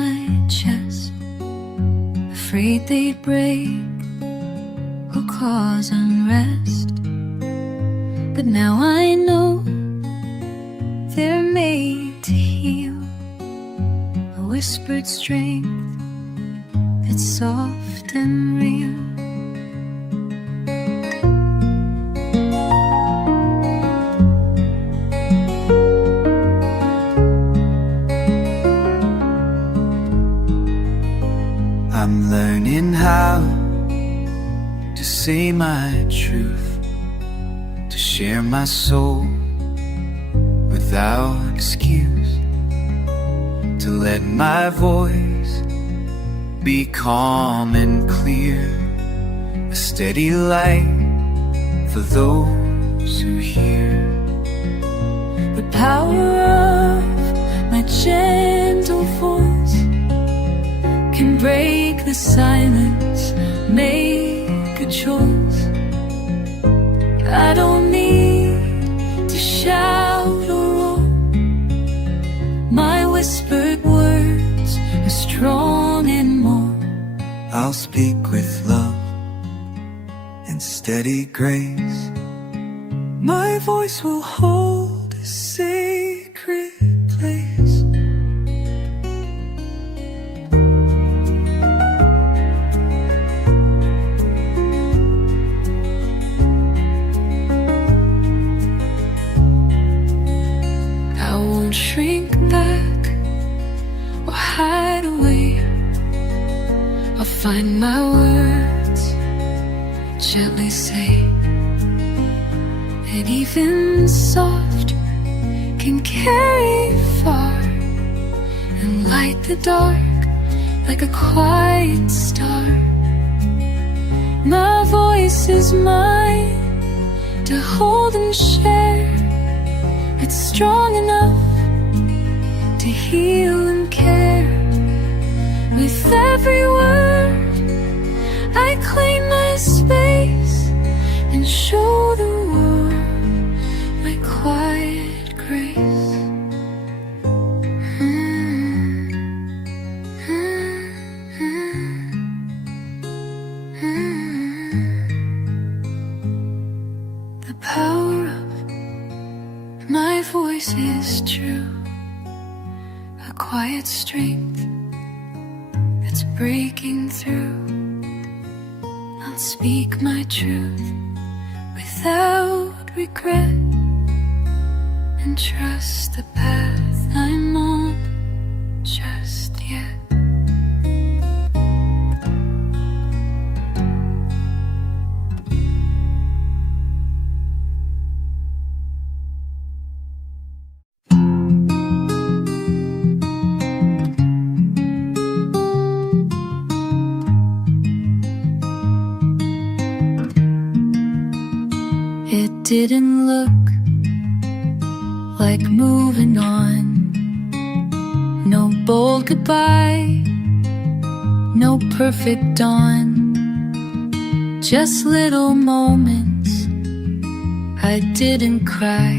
my chest, afraid they'd break or cause unrest. But now I know they're made to heal, a whispered strength that's soft and real. I'm learning how to say my truth, to share my soul without excuse, to let my voice be calm and clear, a steady light for those who hear. The power of my gentle voice can break the silence, make a choice. I don't need to shout or roar. My whispered words are strong and more. I'll speak with love and steady grace. My voice will hold a sacred place. I won't shrink back or hide away. I'll find my words, gently say that even soft can carry far and light the dark like a quiet star. My voice is mine to hold and share. It's strong enough to heal and care. With every word I claim my space and show the world my quiet grace. The power of my voice is true, a quiet strength that's breaking through. I'll speak my truth without regret and trust the path I'm on just yet. It didn't look like moving on. No bold goodbye, no perfect dawn. Just little moments I didn't cry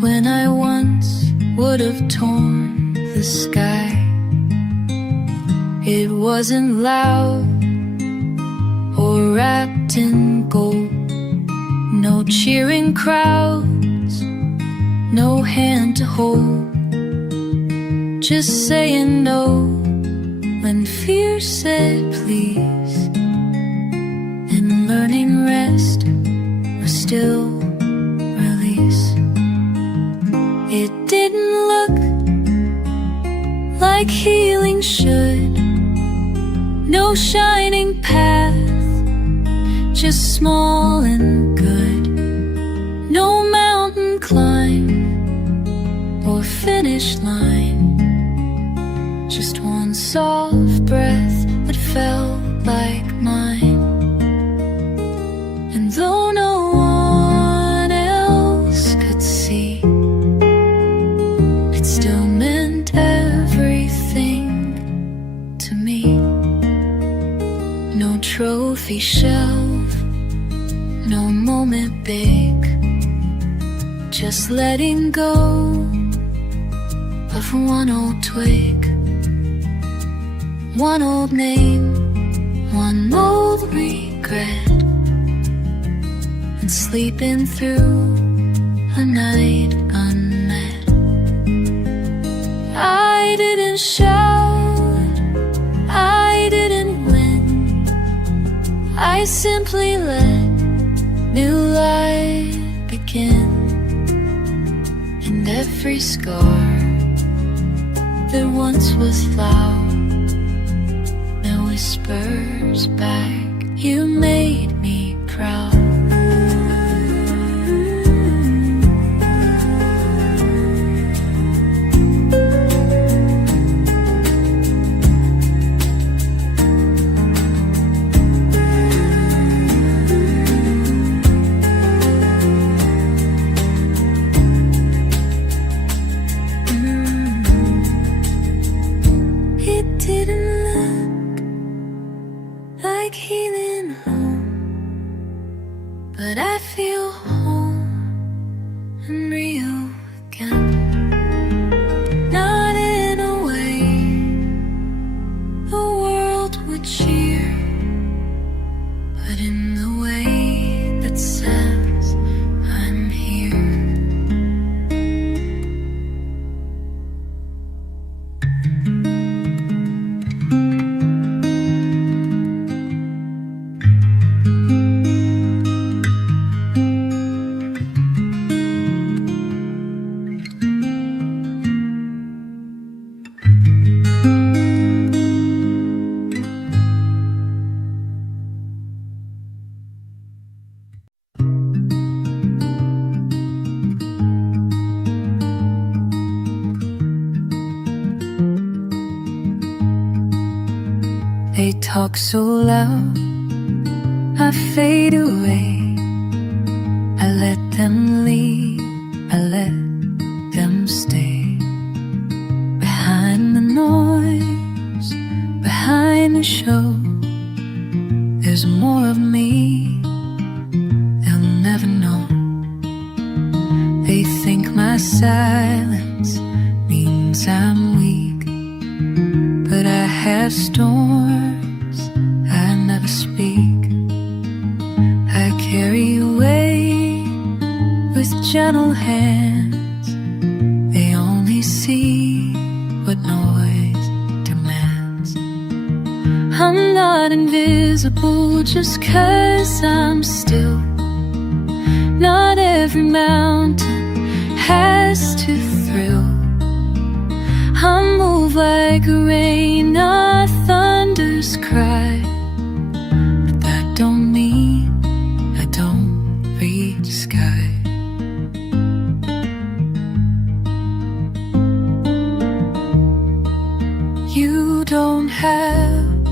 when I once would have torn the sky. It wasn't loud or wrapped in gold. No cheering crowds, no hand to hold. Just saying no when fear said please, and learning rest or still release. It didn't look like healing should. No shining path, just small and good. No mountain climb or finish line, just one soft breath that felt like mine. And though no one else could see, it still meant everything to me. No trophy shelf, no moment big, just letting go of one old twig, one old name, one old regret, and sleeping through a night unmet. I didn't shout, I didn't win, I simply let new life begin. And every scar that once was loud now whispers back, you made me proud. But I feel home and real again. Not in a way the world would cheer, but in the way that says I'm here. They talk so loud, I fade away. I let them leave, I let them stay. Behind the noise, behind the show, there's more of me they'll never know. They think my silence means I'm weak, but I have storms I never speak. I carry weight with gentle hands. They only see what noise demands. I'm not invisible just 'cause I'm still. Not every mountain has to thrill. I move like rain, not thunder's cry. But that don't mean I don't reach sky. You don't have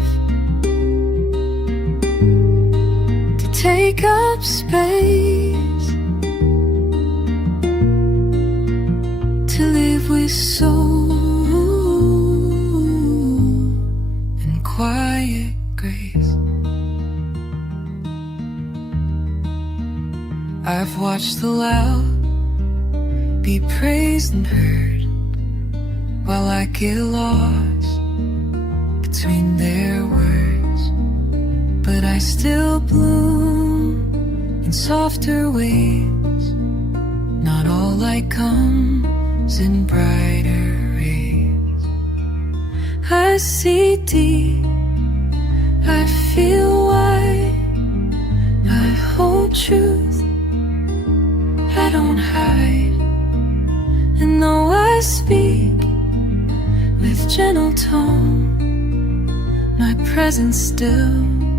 to take up space to live with soul and quiet grace. I've watched the loud be praised and heard, while I get lost between their words. But I still bloom in softer ways. Not all light comes in brighter rays. I see deep, I feel wide, I hold truth, I don't hide. And though I speak with gentle tone, my presence still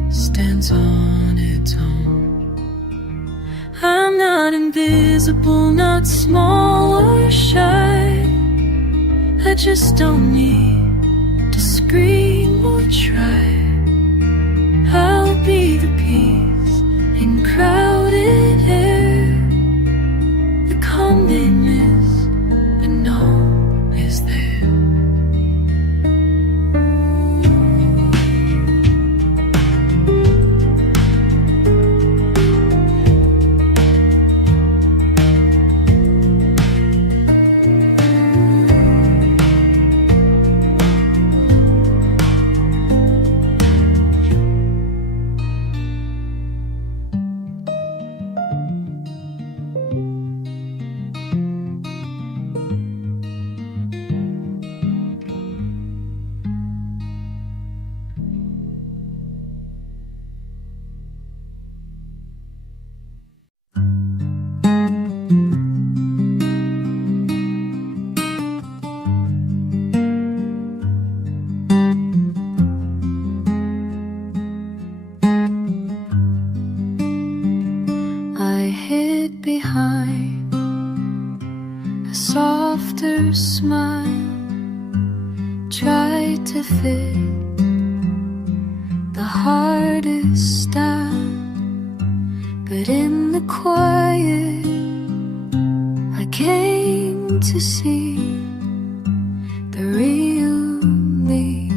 stands on its own. I'm not invisible, not small or shy. I just don't need to scream or try. I'll be the peace in crowded air, the calm they miss but know is there. to fit the hardest style. But in the quiet I came to see the real me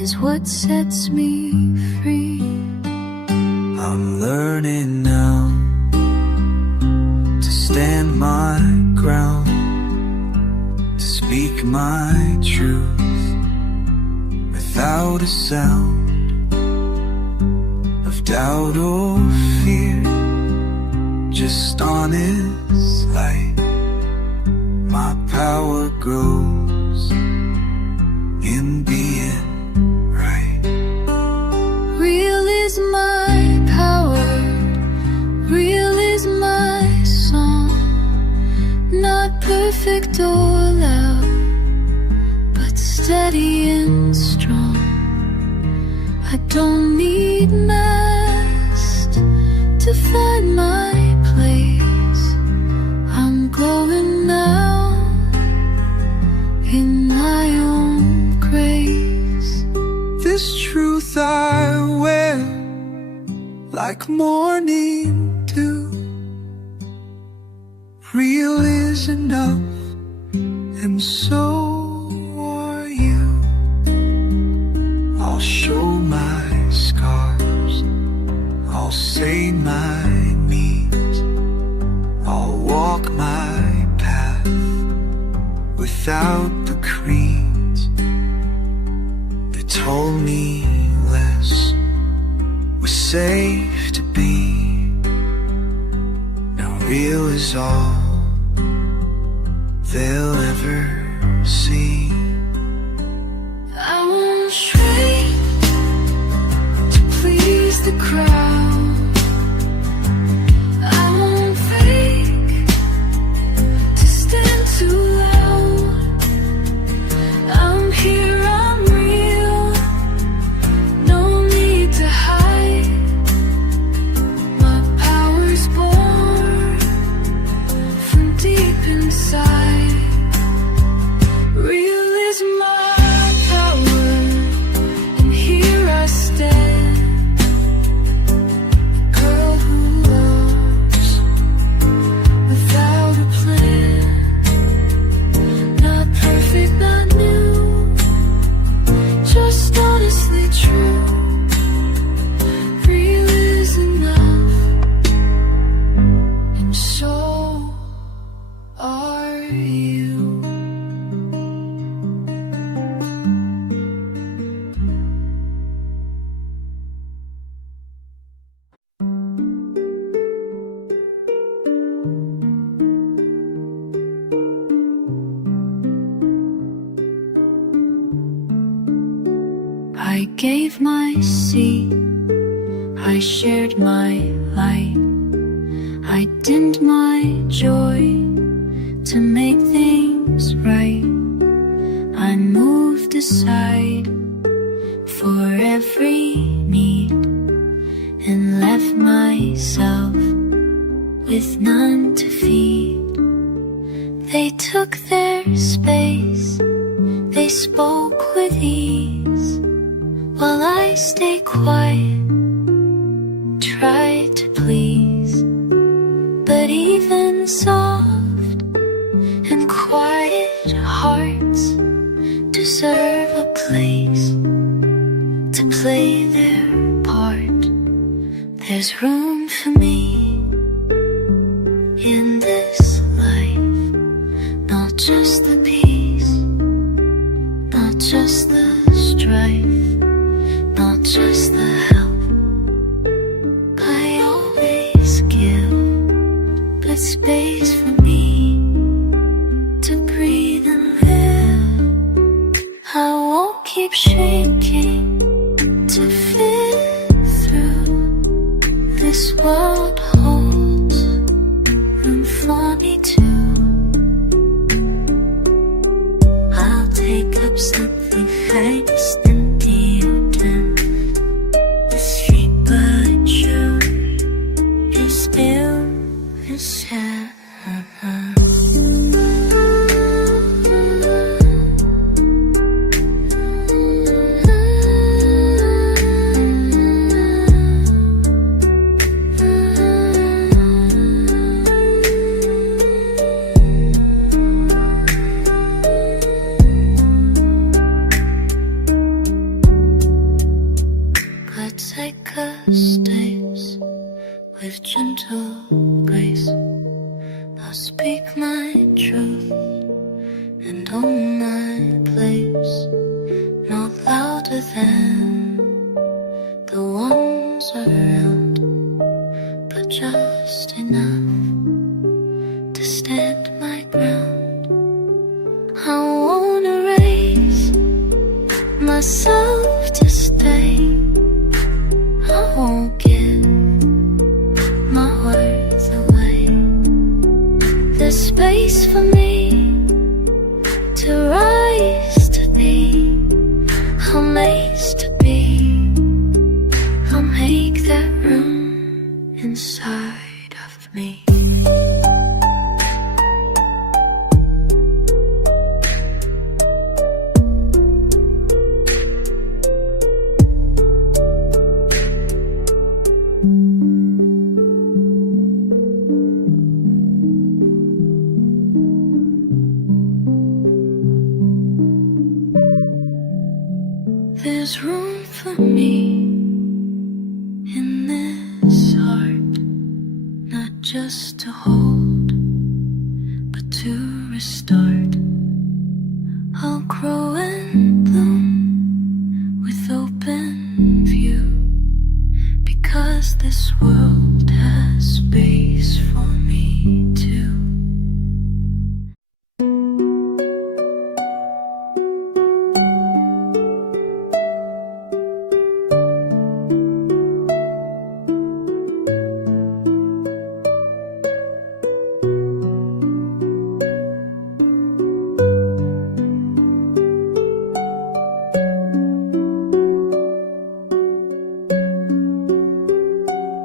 is what sets me free. I'm learning now to stand my ground, to speak my truth without a sound of doubt or fear, just honest light. My power grows in being right. Real is my power, real is my song. Not perfect or loud, but steady and strong. I don't need masks to find my place. I'm glowing now in my own grace. This truth I wear like morning dew. Real is enough, and so are you. I'll show my scars, I'll say my needs, I'll walk my path without the creeds that told me less was safe to be. Now real is all they'll ever see. I won't shrink to please the crowd. I won't fake to stand too loud. I'm here, I'm real, no need to hide. My power's born from deep inside. Real is my power, and here I stand. A girl who loves without a plan. Not perfect, not new, just honestly true. Real is enough, and so are you. I gave my seat, I shared my light, I dimmed my joy to make things right. I moved aside for every need and left myself with none to feed. They took their space, they spoke with ease, while I stay quiet, try to please. But even soft and quiet hearts deserve a place to play their part. There's room for me in this life, not just the peace, not just the strife, not just the help I always give, but space for me to breathe and live. I won't keep shrinking to fit through. This world holds room for me too. I'll take up something first and deepen the street, but you is still inside. than the ones around, but just enough to stand my ground. I wanna raise myself to stay. I won't give my worth away. There's space for me to rise, to be amazed, to be. I'll make that room inside of me. There's room for me in this heart, not just to hold, but to restart. I'll grow and bloom with open view, because this world has space for me too.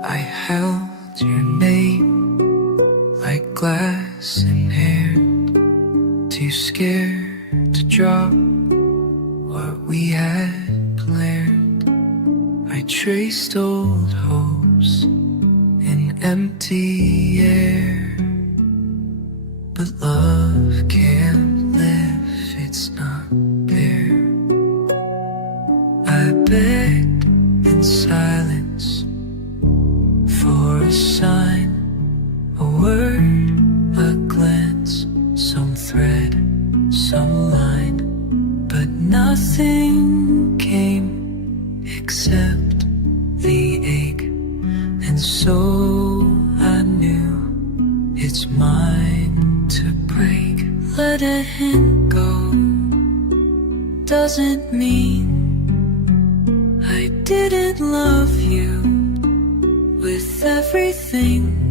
I held your name like glass in hand, too scared to drop what we had planned. I traced old hopes in empty air, but love can't live, it's not there. I begged in silence for a sign, a word, a glance, some thread, some line, but nothing came except the ache. And so I knew it's mine to break. Letting go doesn't mean I didn't love you with everything.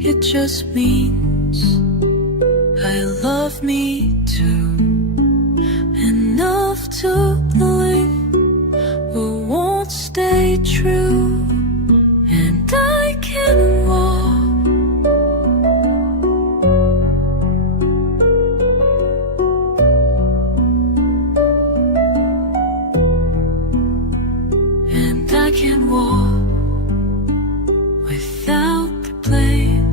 It just means I love me too, enough to believe we won't stay true, and I can walk and I can walk without the blame.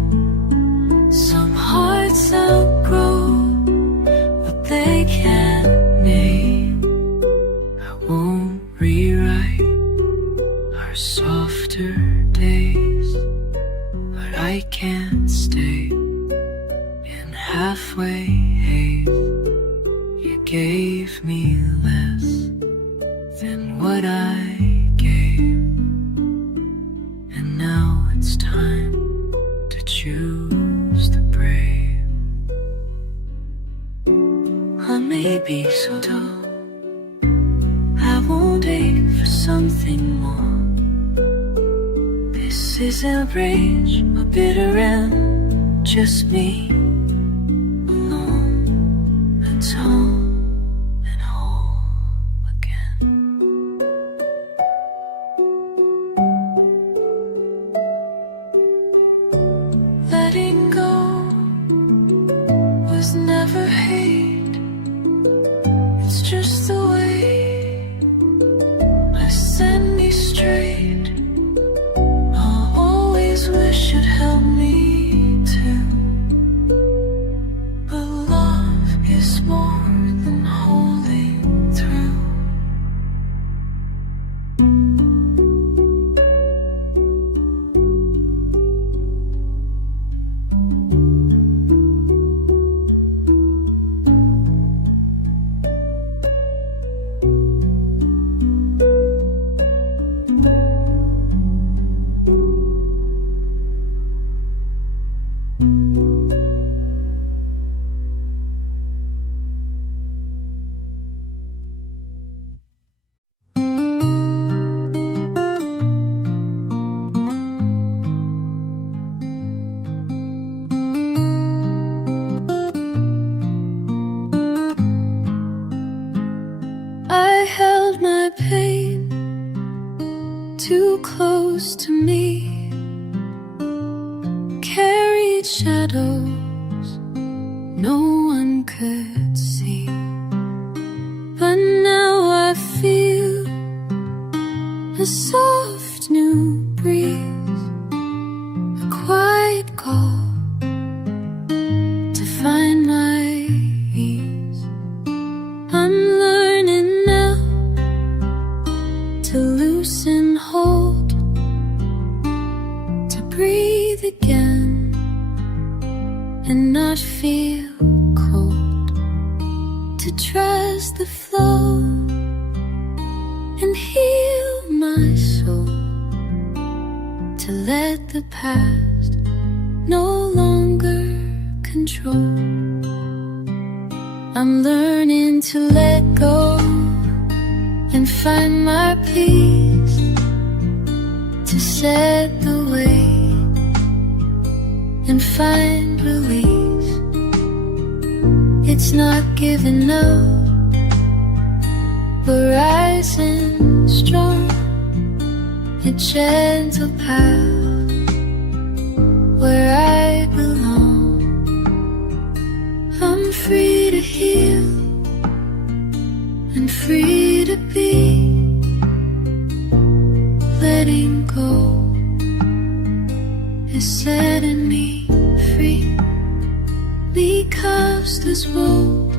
Some hearts outgrow what they can't name. I won't rewrite our softer days, but I can't stay in halfway haze. You gave me less than what I gave, and now it's time to choose the brave. I may be so dull, I won't ache for something more. This isn't rage or bitter end, just me alone and tall and whole again. Letting go was never hate, it's just the way I set me straight. I always wish you'd help me too, but love is more too close to me, carried shadows no one could see. But now I feel a soft new breeze, a quiet call to find my ease. I'm learning now to loosen hold, to breathe again and not feel cold, to trust the flow and heal my soul, to let the past no longer control. I'm learning to let go and find my peace, to set the way and find release. It's not giving up, but rising strong, a gentle path where I belong. I'm free to heal and free to be. Letting go is setting me free, because this world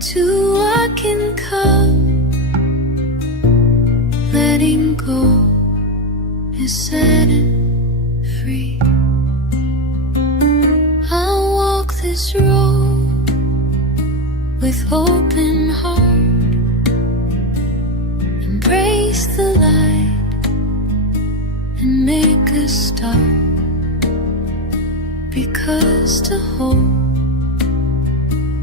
too I can come. Letting go is setting free. I'll walk this road with open heart, embrace the light and make a start, because to hold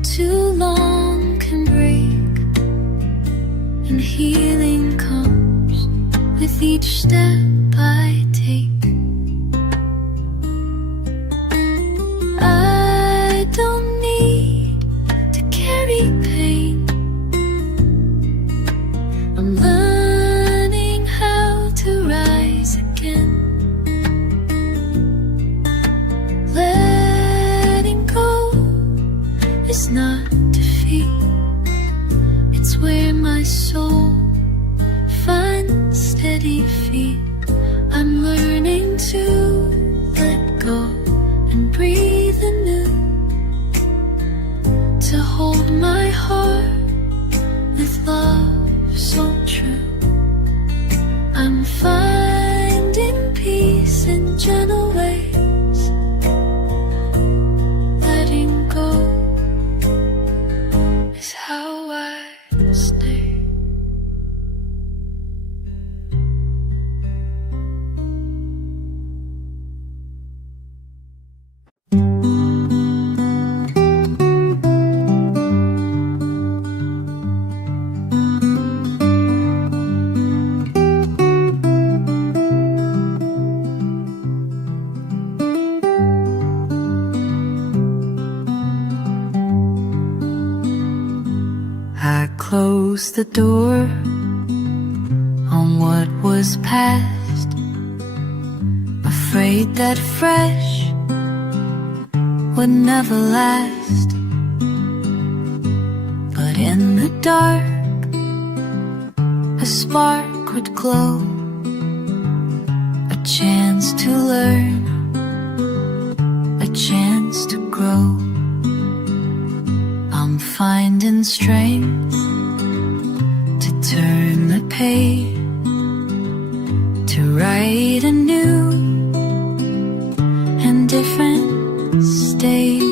too long can break, and healing comes with each step I take. I don't need to carry pain. I'm learning how to rise again. Letting go is not defeat, it's where my soul finds steady feet. I'm learning to let go and breathe anew, to hold my heart with love so true. I'm finding peace in gentle ways. Letting go is how I stay. I closed the door on what was past, afraid that fresh would never last. But in the dark, a spark would glow, a chance to learn, a chance to grow. I'm finding strength to turn the page, to write a new and different stage.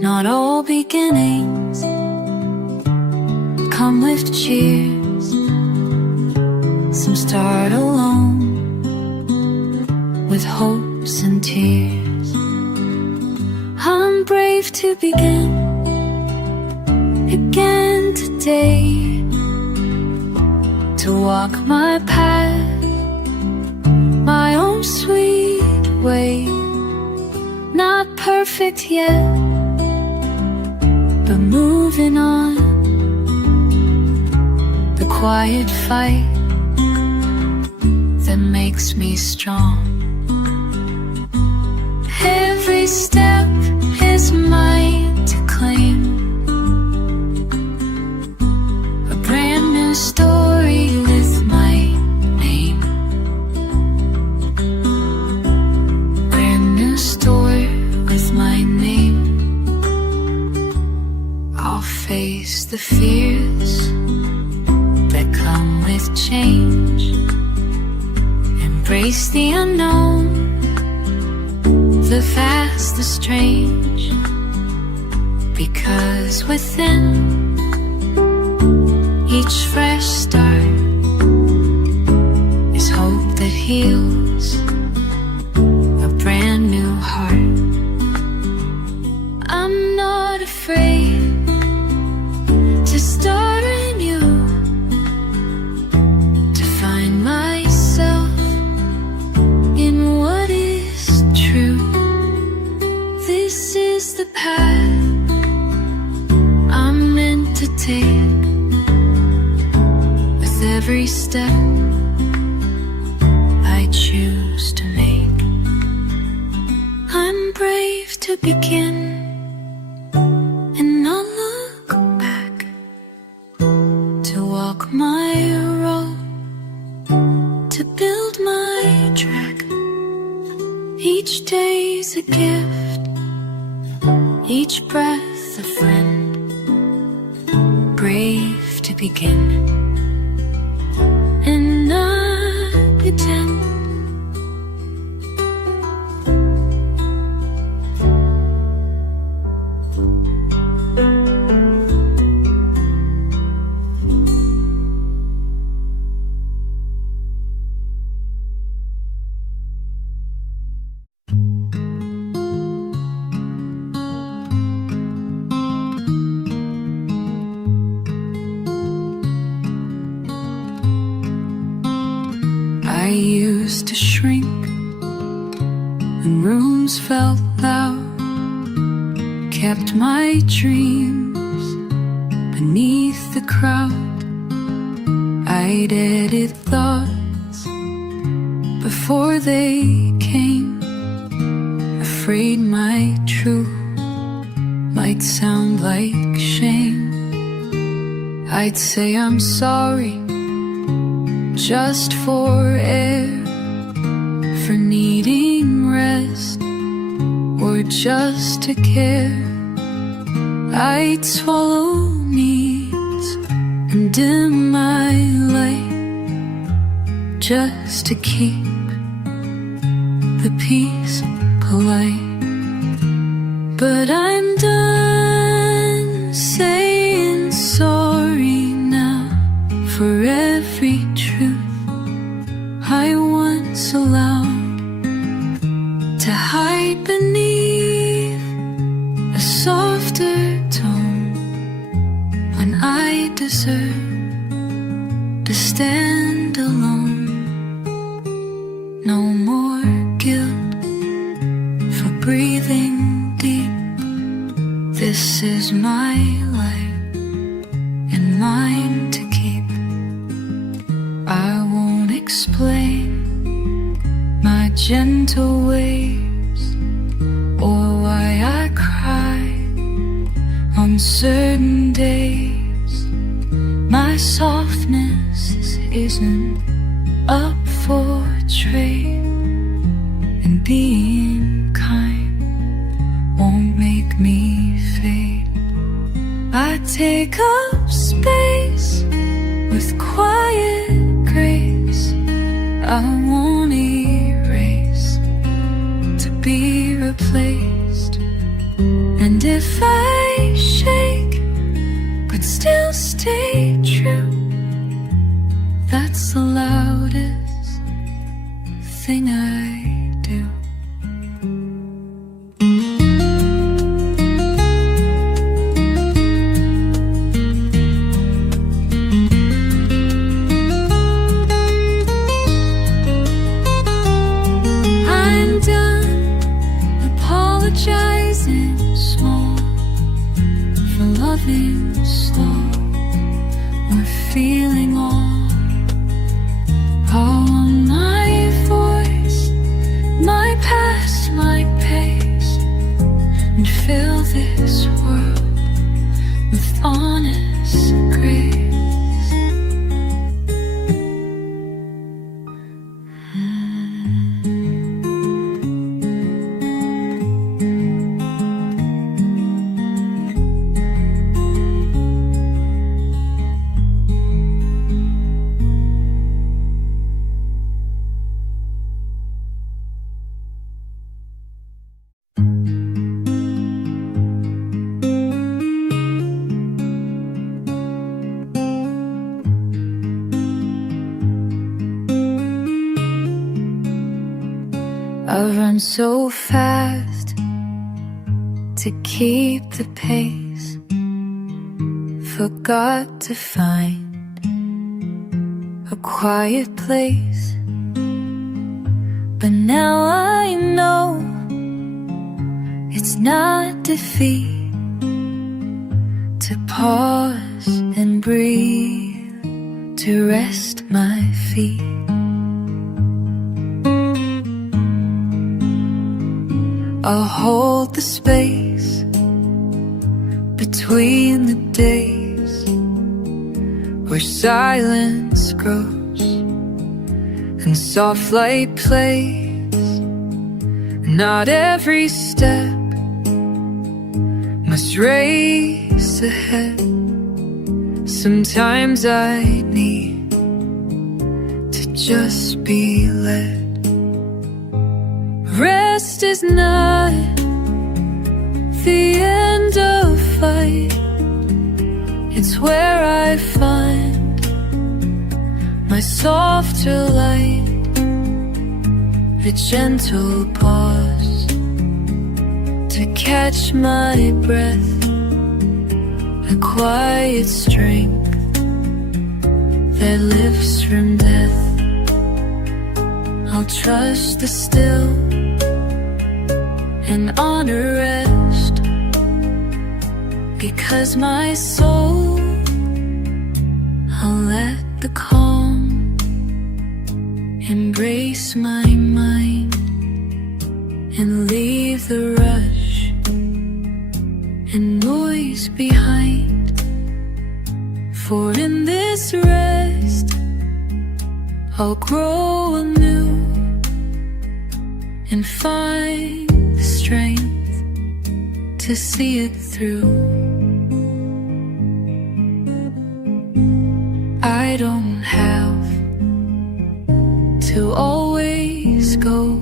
Not all beginnings come with cheers. Some start alone with hopes and tears. I'm brave to begin again today, to walk my path, my own sweet way. Not perfect yet, but moving on. The quiet fight makes me strong. Every step is mine to claim. A brand new story with my name. Brand new story with my name. I'll face the fears that come with change. Embrace the unknown, the vast, the strange. Because within each fresh start is hope that heals a brand new heart. I'm not afraid to start anew, to find myself in what is true. This is the path I'm meant to take. With every step I choose to make, I'm brave to begin, and I'll look back to walk my road, to build my track. Each day's a gift, each breath a friend. Brave to begin, and not pretend. I used to shrink when rooms felt loud, kept my dreams beneath the crowd. I'd edit thoughts before they came, afraid my truth might sound like shame. I'd say I'm sorry just for air, for needing rest, or just to care. I'd swallow needs and dim my light, just to keep the peace polite. But I'm done saying sorry now for every truth I once allowed to hide beneath a softer tone, when I deserve to stand alone. No more guilt for breathing deep. This is my life and mine to keep. I won't explain my gentle ways, or why I cry on certain days. My softness isn't up for trade, and being kind won't make me fade. I take up space with quiet grace. I won't erase to be replaced. And if I shake but still stay true, that's the loudest thing I do. I'm done apologizing small for with honest grace. I run so fast to keep the pace, forgot to find a quiet place. But now I know it's not defeat to pause and breathe, to rest my feet. I'll hold the space between the days where silence grows and soft light plays. Not every step must race ahead. Sometimes I need to just be led. Rest is not the end of fight. It's where I find my softer light, a gentle pause to catch my breath, a quiet strength that lifts from death. I'll trust the still and honor rest, because my soul, I'll let the calm embrace my mind and leave the rush and noise behind. For in this rest I'll grow anew and find the strength to see it through. I don't have to always go.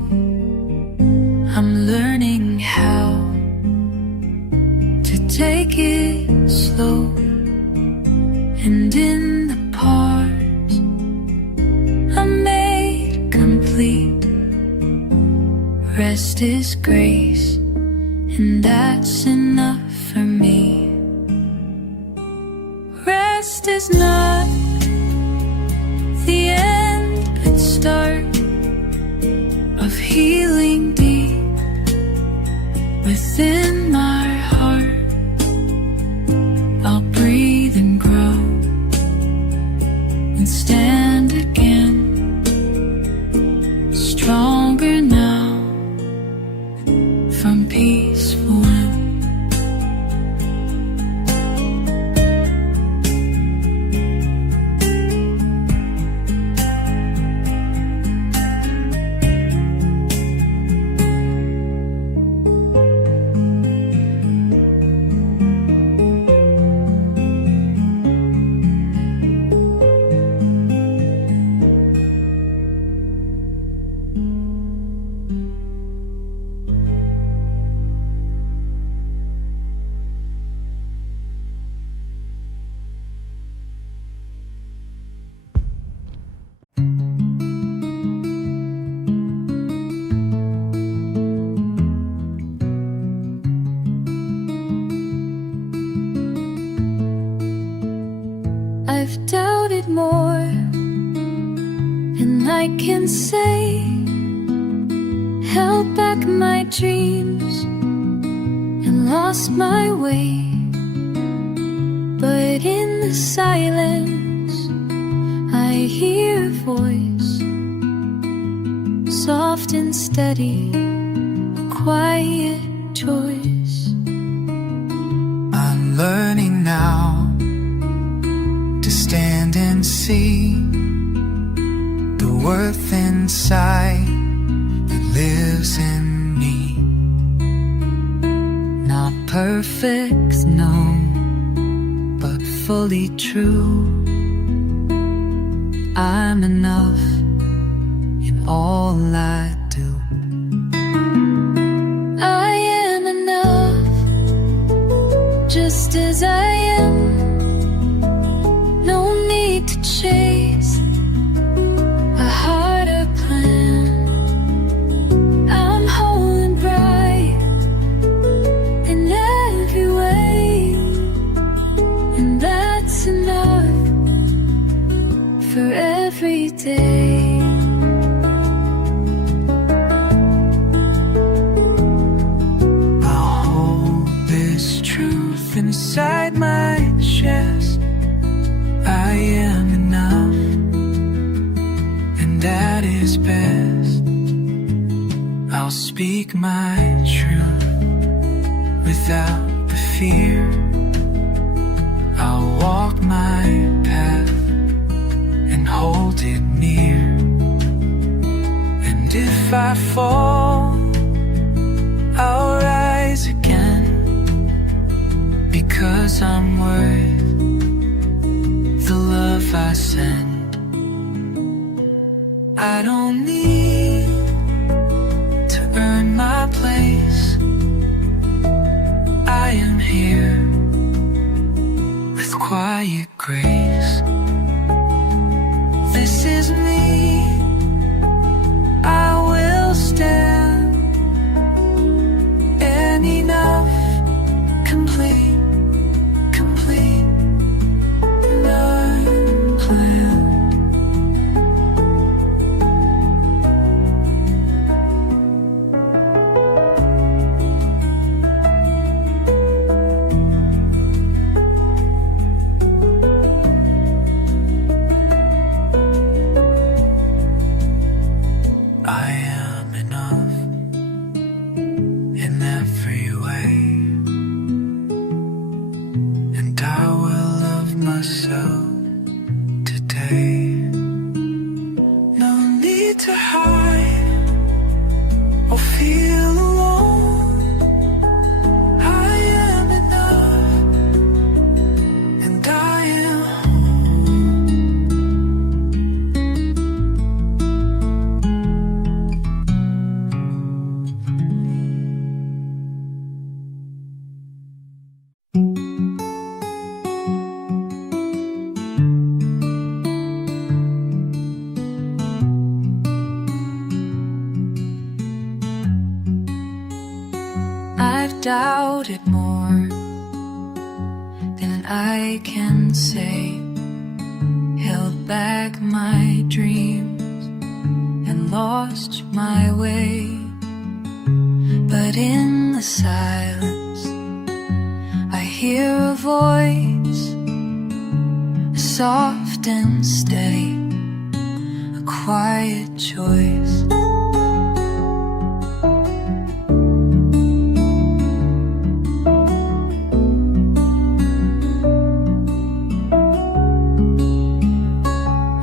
I'm learning how to take it slow, and in the parts I'm made complete. Rest is grace, and that's enough for me. Rest is not the end, but start of healing deep within my heart. I'll breathe and grow and stand again, stronger now from peaceful. I've doubted more than I can say, held back my dreams and lost my way. But in the silence I hear a voice, soft and steady, a quiet choice. I'm learning now worth inside that lives in me. Not perfect, no, but fully true. I'm enough in all I do. I am enough just as I am. No need to chase a harder plan. I'm whole and bright in every way, and that's enough for every day. I'll hold this truth inside my chest. I am enough, and that is best. I'll speak my truth without the fear. I'll walk my path and hold it near. And if I fall, I'll rise again, because I'm worth the love I send. I don't need to earn my place. I am here with quiet grace. This is me, I will stand, and enough, complete, complete, unplanned. I am enough in every way, and I will love myself today. No need to hide or feel alone. I am enough, and I am home. I've doubted more than I can say, held back my dreams and lost my way. But in the silence I hear a voice, soft and steady, a quiet choice.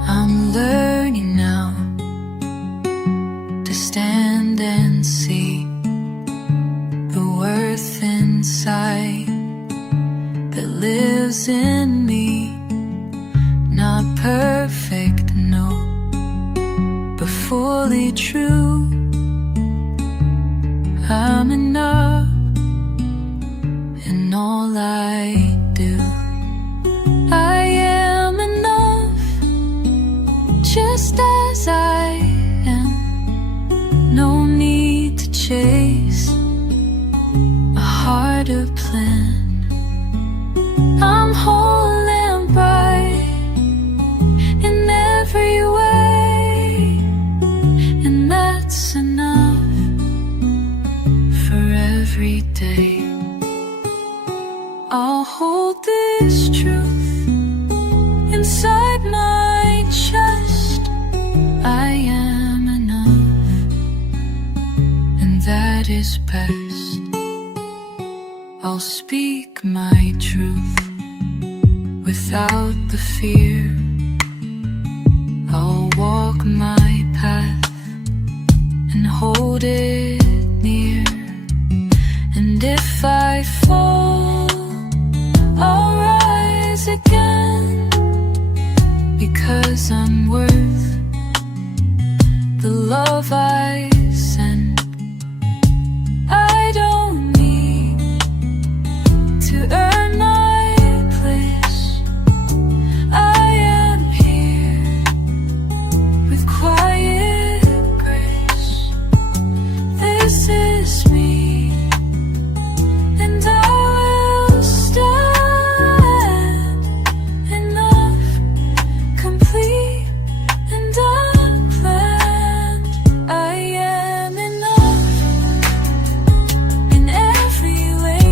I'm learning now to stand and see the worth inside that lives in me. Not perfect, no, but fully true. I'm enough in all I do. I am enough just as I am. No need to chase a harder plan. I'm whole and bright in every way, and that's enough for every day. I'll hold this truth inside my chest. I am enough, and that is best. I'll speak my truth without the fear. I'll walk my love I send. I don't need to earn my place. I am here with quiet grace. This is me, and I will stand enough, complete and unplanned. I am enough in every way,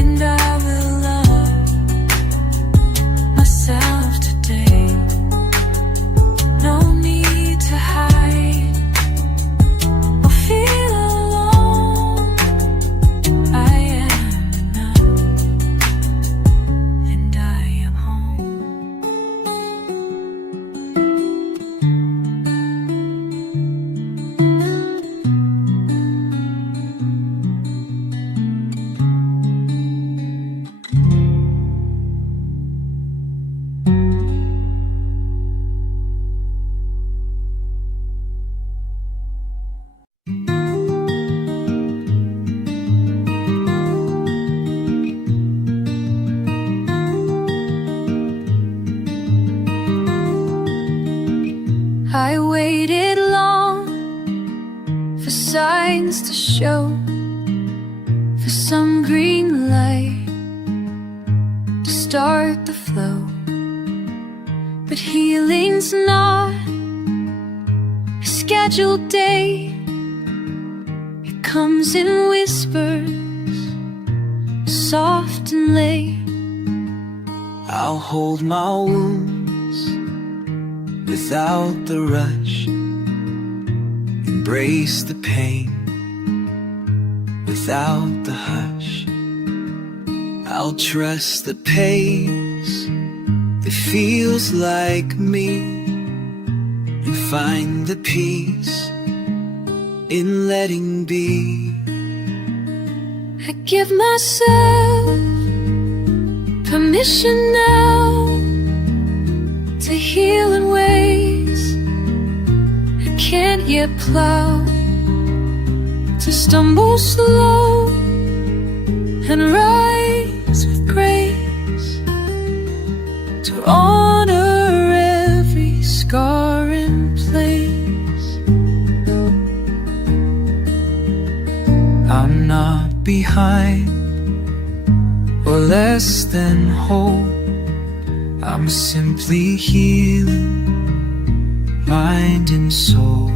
and I will love myself today. No need to hide or feel alone. I am enough, and I am home. I waited long for signs to show, for some green light to start the flow. But healing's not a scheduled day. It comes in whispers, soft and late. I'll hold my wounds without the rush, embrace the pain without the hush. I'll trust the pace that feels like me, and find the peace in letting be. I give myself permission now to heal in ways I can't yet plow, to stumble slow and rise with grace, to honor every scar in place. I'm not behind or less than whole. I'm simply healing mind and soul.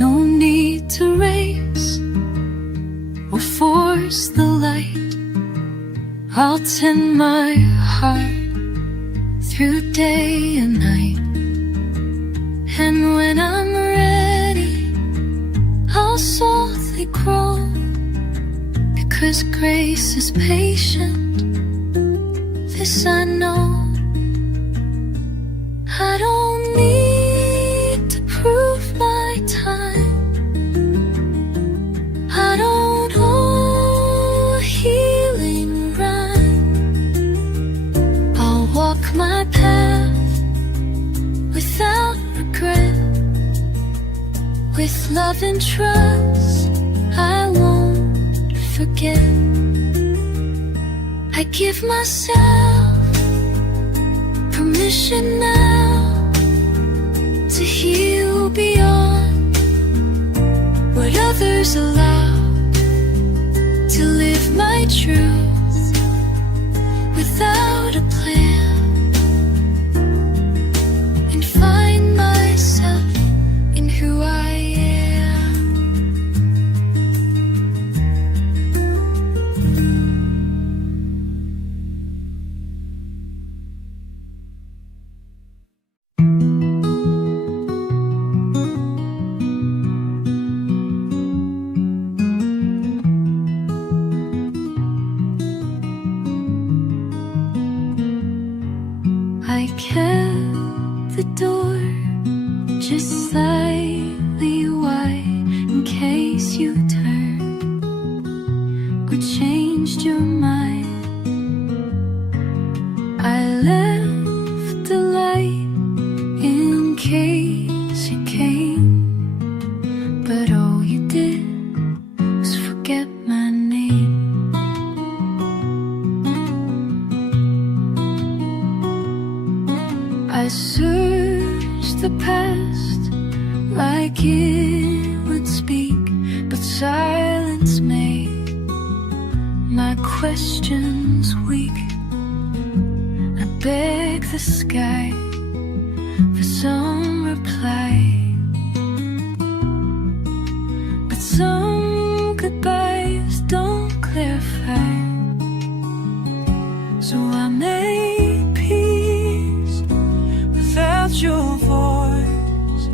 No need to race or force the light. I'll tend my heart through day and night. And when I'm ready, I'll softly grow, because grace is patient. This I know. I don't need to prove my time. I don't owe a healing rhyme. I'll walk my path without regret, with love and trust I won't forget. I give myself permission now to heal beyond what others allow, to live my truth without a plan, and find myself in who I am. I kept the door just slightly wide. I search the past like it would speak, but silence made my questions weak. I beg the sky for some reply, but some goodbyes don't clarify. So I made peace without your voice,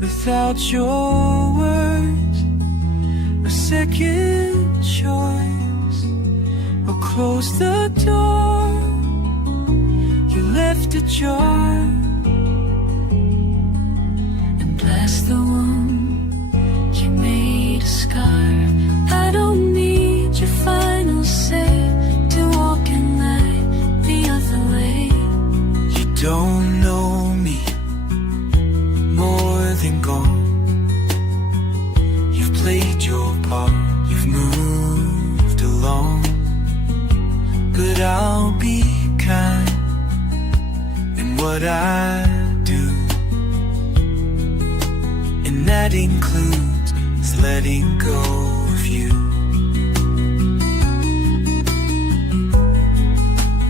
without your words, a second choice. Or close the door you left ajar, and bless the wound you made a scar. I don't need your final say to walk in line the other way. You don't know me more than gone. You've played your part, you've moved along. But I'll be kind in what I do, and that includes letting go of you.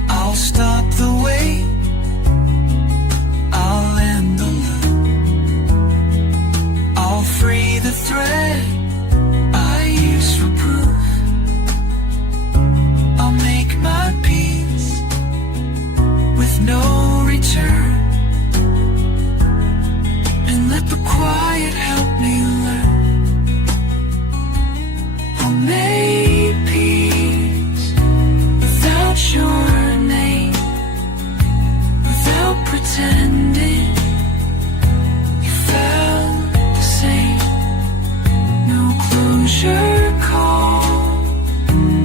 I'll stop the wait, I'll end the loop, I'll free the thread I use for proof. I'll make my peace with no return, and let the quiet help me learn. I'll make peace without your name, without pretending you felt the same. No closure call,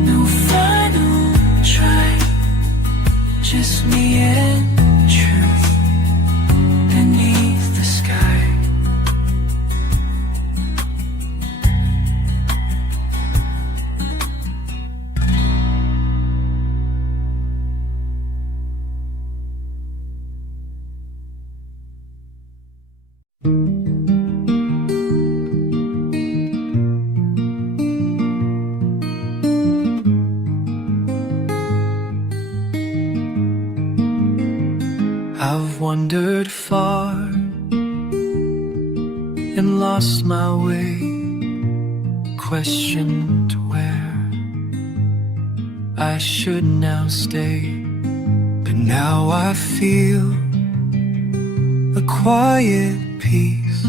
no final try, just me and truth beneath the sky. I've wandered far and lost my way, questioned where I should now stay. But now I feel a quiet peace,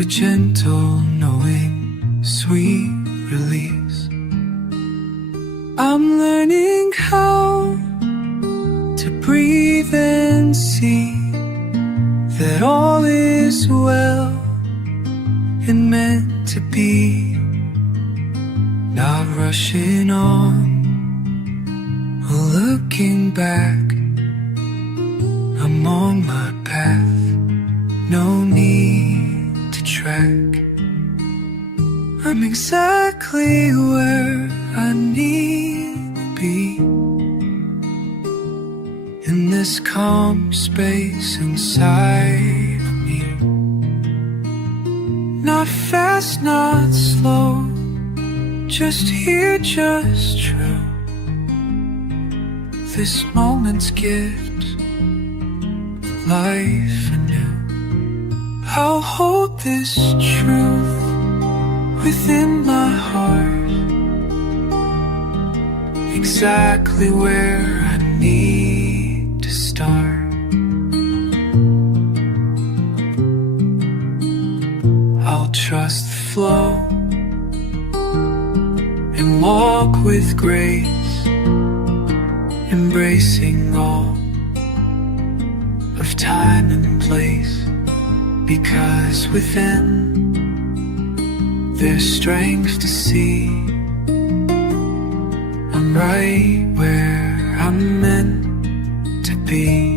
a gentle knowing, sweet release. I'm learning how to breathe and see that all is well and meant to be. Not rushing on or looking back, I'm on my path, no need to track. I'm exactly where I need to be, in this calm space inside of me. Not fast, not slow, just here, just true. This moment's gift, life anew. I'll hold this truth within my heart, exactly where I need to start. I'll trust the flow and walk with grace, embracing all of time and place, because within there's strength to see I'm right where I'm meant to be.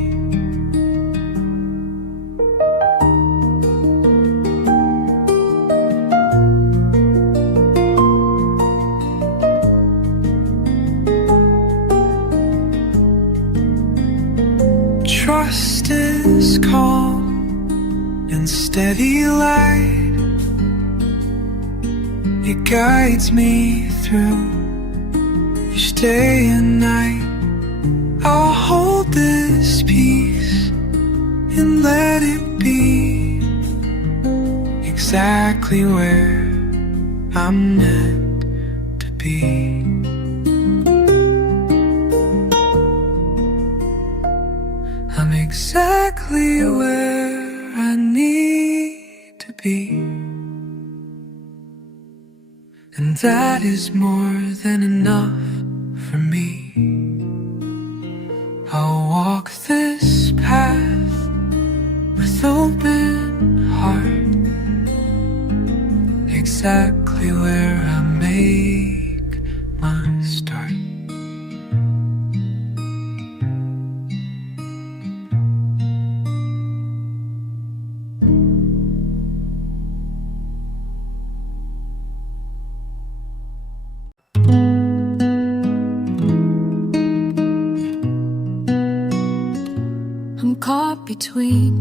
trust is calm and steady light. It guides me through each day and night. I'll hold this peace and let it be exactly where I'm meant to be. I'm exactly where I need to be, and that is more than enough for me. I'll walk this path with open heart, exactly where I make my start. I'm caught between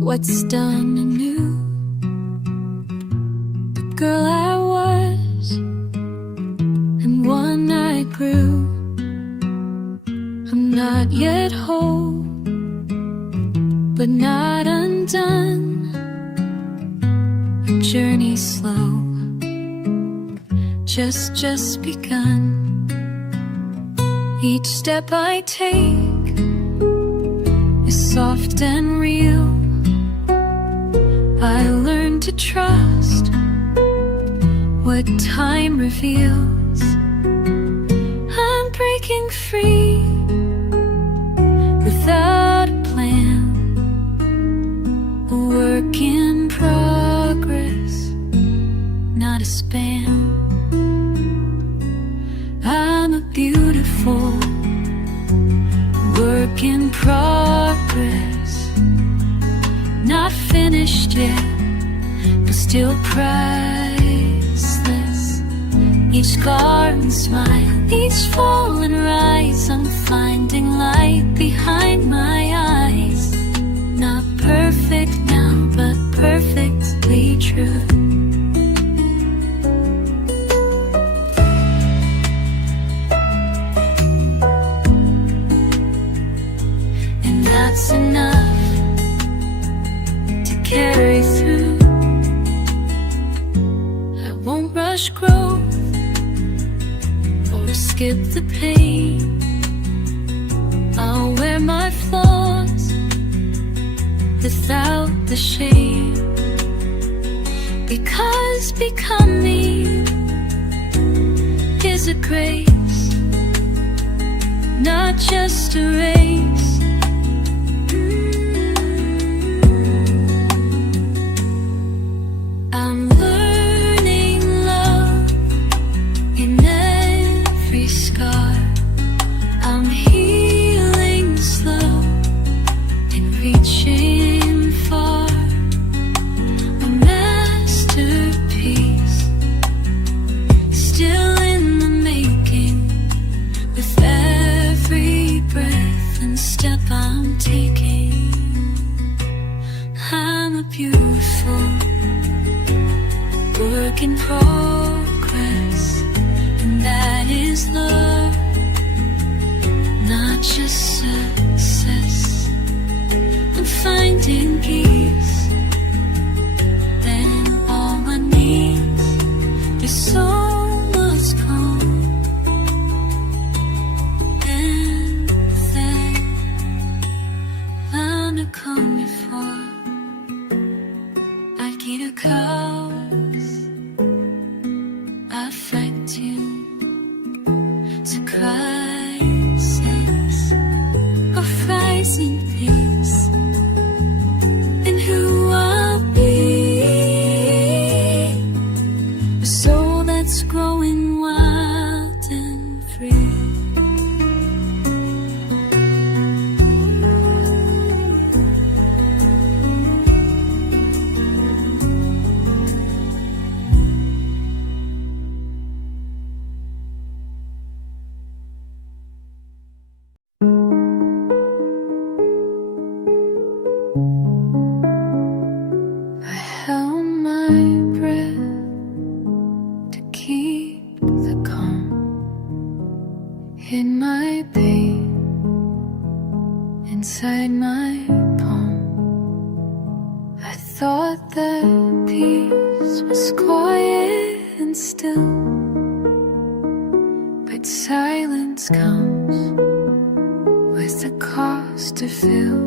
what's done and new. The girl I was and one I grew. I'm not yet whole, but not undone. A journey slow, just begun. Each step I take is soft and real. I learn to trust what time reveals. I'm breaking free without a plan, a work in progress, not a span. I'm a beautiful work in progress, not finished yet, but still priceless. Each scar and smile, each fall and rise, I'm finding light behind my eyes. Not perfect now, but perfectly true. That's enough to carry through. I won't rush growth or skip the pain. I'll wear my flaws without the shame, because becoming is a grace, not just a race. I'm learning love in every scar. I'm healing slow and reaching far. A masterpiece, still in the making, with every breath and step I'm taking. I'm a beautiful work in progress, and that is love, not just success. I'm finding peace, then all my needs. There's so much calm, and then I'm not coming for. I get a cause in my pain, inside my palm. I thought that peace was quiet and still, but silence comes with the cost to fill.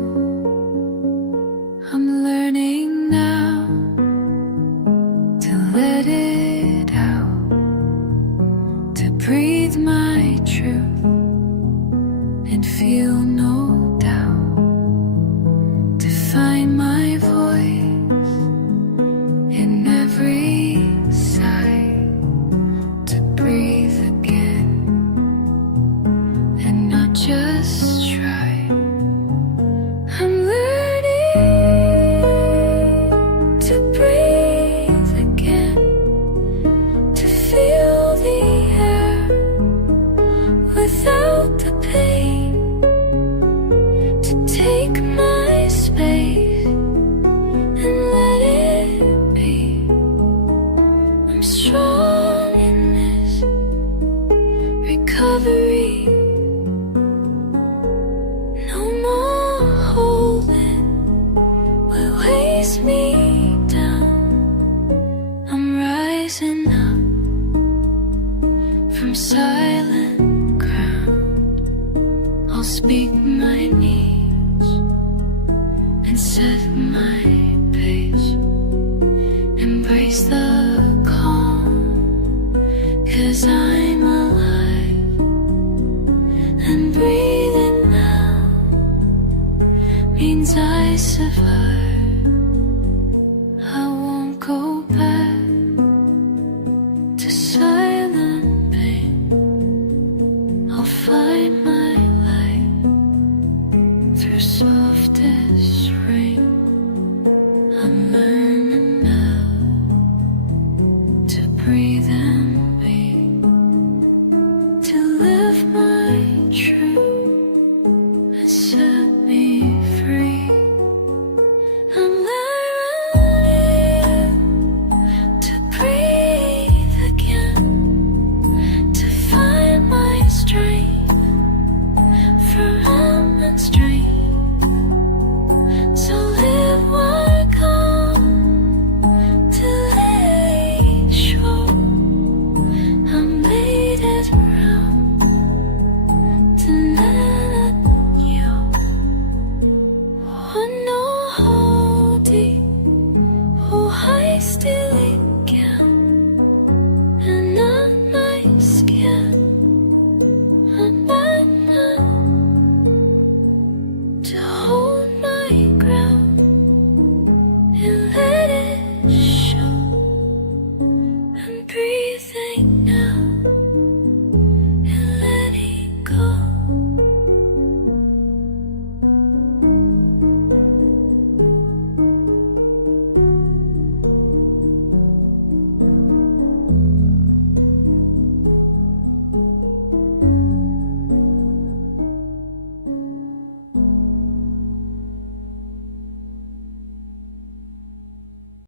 I'm learning now to let it out, to breathe my truth and feel no doubt, to find my voice in every sigh, to breathe again and not just try. I'm learning to breathe again, to feel the air without the pain, to take my space and let it be. I'm strong in this recovery. No more holding what weighs me down. I'm rising up from silent ground. I'll speak my needs and set my pace. Embrace the calm, 'cause I'm alive and breathing now means I survive. I won't go back to silent pain. I'll find my light through softest rain. I'm learning now to breathe and be, to live my truth and set me free. I'm learning to breathe again, to find my strength from unrestrained.